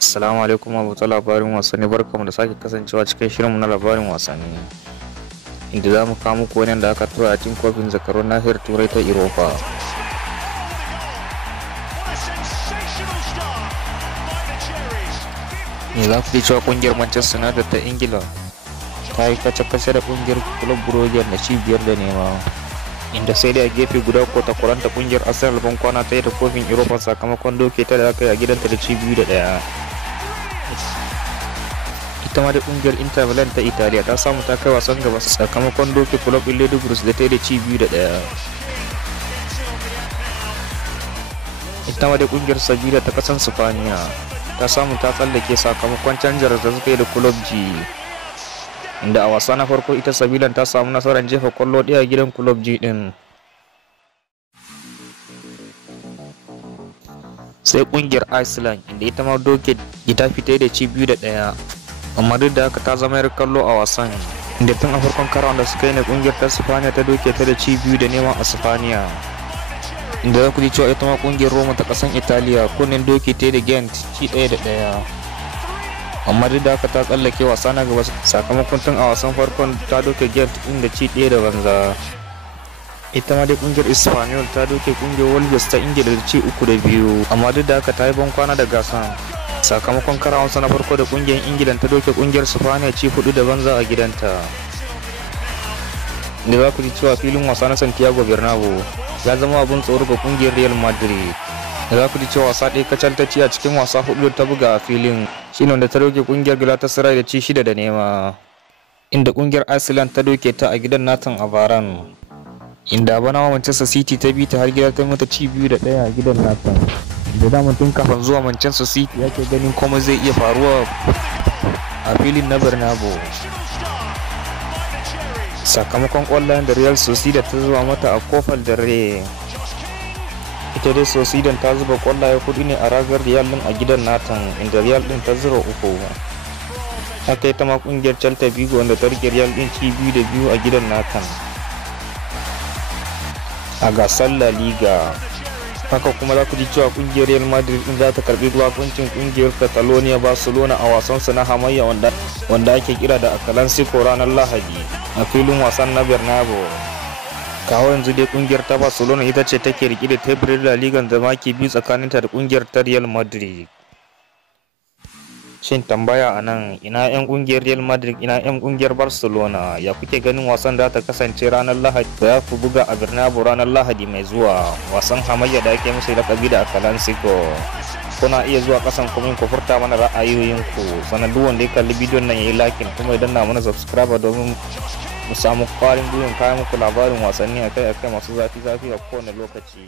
Assalamu alaikum wa labarin wasanni, barkamu da sake kasancewa cikin shirinmu na labarin wasanni, inda za mu kawo muku wani da aka tura a cikin kofin zakarun nahiyar turai ta Europa. Me za ku ji cewa kungiyar Manchester United ta Ingila ta yi kace-kace da kungiyar Club Brugge na ci 5-0, inda sai dai a gefe guda ko ta kuranta kungiyar Arsenal ban kwana ta yi da kofin Europa sakamakon doke ta da aka yi a gidanta da ci 2-1. ita ma da kungiyar Inter Milan ta Italiya ta samu ta kai wasan gaba sakamakon doke Club Ledubrus da ta yi da ci 2-1. ita ma da kungiyar Sevilla ta kasan Spaniya ta samu ta tsallake sakamakon canjar da suka yi da Club G, inda a wasa na farko ita Sevilla ta samu nasarar jefa kwallo ɗaya a gidan Club G din. Sai kungiyar Iceland inda ita ma doke ita fita da ci 2-1, amma duk da haka ta zama yar kallo a wasan, inda tun a farkon karawan da suka yi ne kungiyar ta Spaniya ta doke ta da ci 2 a Spaniya, inda za ku ji cewa ita ma kungiyar Roma ta kasan Italiya kunnen doke ta da Gent ci 1-1, amma duk da haka ta tsallake wasa na gaba sakamakon tun a wasan farkon ta doke Gent inda ci 1-0. ita ma dai kungiyar Espanyol ta doke kungiyar Wolves ta Ingila da ci 3-2, amma duk da haka ta yi ban kwana da gasan sakamakon karawansa na farko da kungiyar Ingila ta doke kungiyar Spaniya ci 4-0 a gidanta. Da za ku ji cewa filin wasa na Santiago Bernabeu ya zama abin tsoro ga kungiyar Real Madrid. Da za ku ji cewa wasa ɗaya kacal ta ci a cikin wasa 4 ta buga a filin, shine wanda ta doke kungiyar Galatasaray da ci 6-0, inda kungiyar Iceland ta doke ta a gidan Nathan Avaran, inda bana Manchester City ta bi ta har gida ta mata ci 2-1 a gidan Nathan. Da daman tun kafin zuwa Manchester City yake ganin komai zai iya faruwa a filin na Bernabeu, sakamakon kwallayen da Real Sociedad ta zuba mata a Copa del Rey. Ita dai Sociedad ta zuba kwallaye 4 ne a ragar Real din a gidan Nathan, inda Real din ta zura 3. Haka ita ma kungiyar Celta Vigo wanda ta rike Real din ci 2-2 a gidan Nathan a gasar La Liga. Haka kuma za ku ji cewa kungiyar Real Madrid din za ta karbi bakuncin kungiyar Catalonia Barcelona a wasansu na hamayya wanda ake kira da Clásico ranar Lahadi a filin wasan na Bernabeu. Kawo yanzu dai kungiyar ta Barcelona ita ce take rike da teburin La Liga da maki 2 tsakaninta da kungiyar ta Real Madrid. Shin tambaya a nan, ina 'yan kungiyar Real Madrid, ina 'yan kungiyar Barcelona? Ya kuke ganin wasan da ta kasance ranar Lahadi da ya fi buga a Bernabeu ranar Lahadi mai zuwa, wasan hamayya da ake musu lakabi da Clásico? Kuna iya zuwa kasan kuma ku furta mana ra'ayoyinku, sannan duk wanda ya kalli bidiyon nan yayi like kuma idan na mana subscribe domin mu samu kwarin gwiwan kayan muku labarin wasanni akai-akai masu zafi a kowane lokaci.